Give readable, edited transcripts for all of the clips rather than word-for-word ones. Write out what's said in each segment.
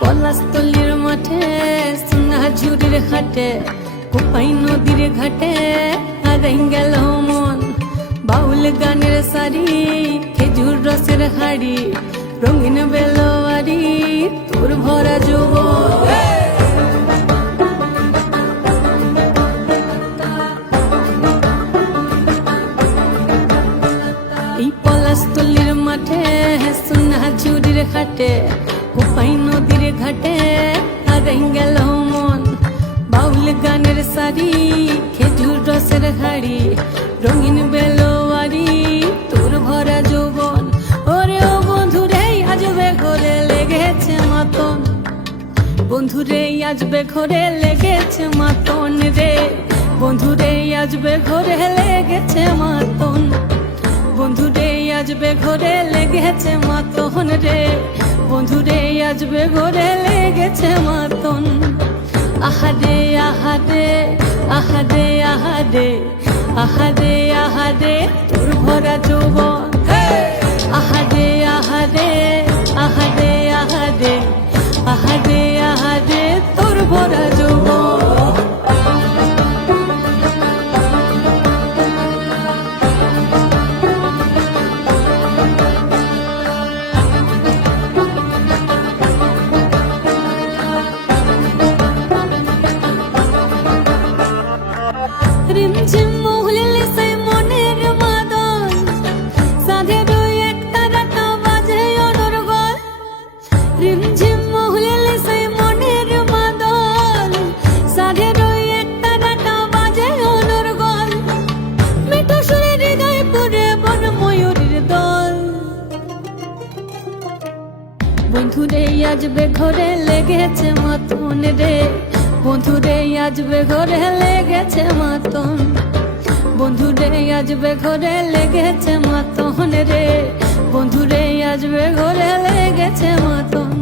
পলাশতলির মাঠে সোনাঝুরির হাটে কোপাই নদীর ঘাটে হারাই গেল মন। বাউল গানের শাড়ি খেজুর রসের হাড়ি রঙিন বেলোয়ারি তোর ভরা যৌবন। এই পলাশতলির মাঠে সোনাঝুরির হাটে কোপাই নদীর ঘাটে হারাই গেল মন। বাউল গানের শাড়ি খেজুর রসের হাড়ি রঙিন বেলোয়ারি তোর ভরা যৌবন। ওরে ও বন্ধুরে আজবে ঘরে লেগেছে মাতন, বন্ধুরে আজবে ঘরে লেগেছে মাতন রে, বন্ধুরে আজবে ঘরে লেগেছে মাতন, বন্ধুরে আজবে ঘরে লেগেছে মাতন রে, বন্ধুরে আজবে ঘরে লেগেছে মাতন। আহারে আহারে আহারে আহারে আহারে আহারে তোর ভরা যৌবন। আহারে আহারে আহারে আহারে আহারে আহারে তোর ভরা যৌবন। রিমঝিম মহুলে সে মনের মাদন, সাধের এক তারাটা বাজে অনর্গল। রিমঝিম মহুলে সে মনের মাদন, সাধের এক তারাটা বাজে অনর্গল। মিঠো সুরে হৃদয় পুরে বন ময়ূরের দল। বন্ধুরে আজবে ঘরে লেগেছে মাতন রে, বন্ধুরে আজবে ঘরে লেগেছে মাতন, বন্ধুরে আজবে ঘরে লেগেছে মাতন রে, বন্ধুরে আজবে ঘরে লেগেছে মাতন।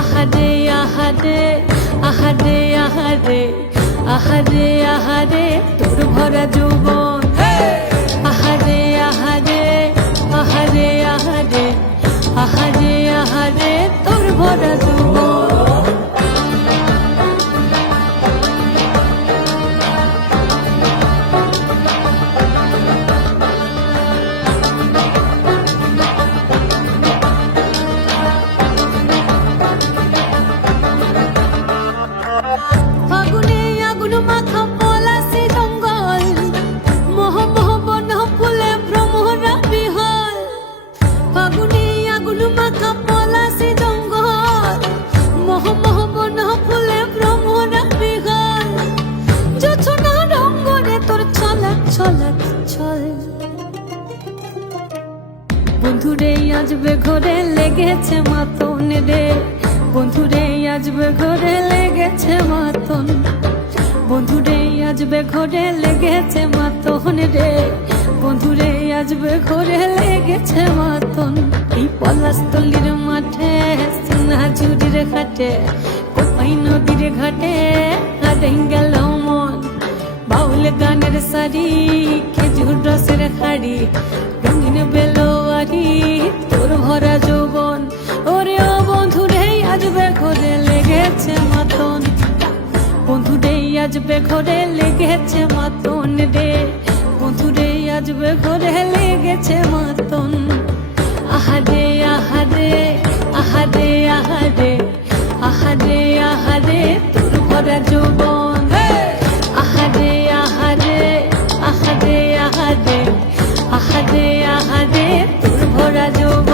আহারে আহারে আহারে আহারে আহারে আহারে তোর ভরা যৌবন। আহারে আহারে আহারে আহারে আহারে আহারে তোর ভরা যৌবন। ফাগুনে আগুন মাখা পলাশি জঙ্গল, মোহ মোহ বন ফুলে ভ্রমরা বিহল। ফাগুনে আগুন মাখা পলাশি জঙ্গল, মোহ মোহ বন ফুলে ভ্রমরা বিহল। জোছনা রঙ্গনে তোর ছলক ছলক ছল। বন্ধুরে আজবে ঘরে লেগেছে মাতন রে, বন্ধুরে আজবে ঘরে লেগেছে মাতন, বন্ধুরে আজবে ঘরে লেগেছে মাতন রে, বন্ধুরে আজবে ঘরে লেগেছে মাতন। এই পলাশতলির মাঠে সোনাঝুরির ঘাটে কোপাই নদীর ঘাটে হারাই গেল মন। বাউল গানের শাড়ি খেজুর রসের হাড়ি রঙিন বেলোয়ারি তোর ভরা যৌবন। ওরে ও বন্ধুরে আজবে ঘরে লেগেছে মাতন, বন্ধুরে আজবে ঘরে লেগেছে মাতন রে, বন্ধুরে আজবে ঘরে লেগেছে মাতন। আহারে আহারে আহারে আহারে আহারে আহারে তোর ভরা যৌবন। আহারে আহারে আহারে আহারে আহারে আহারে তোর ভরা যৌবন।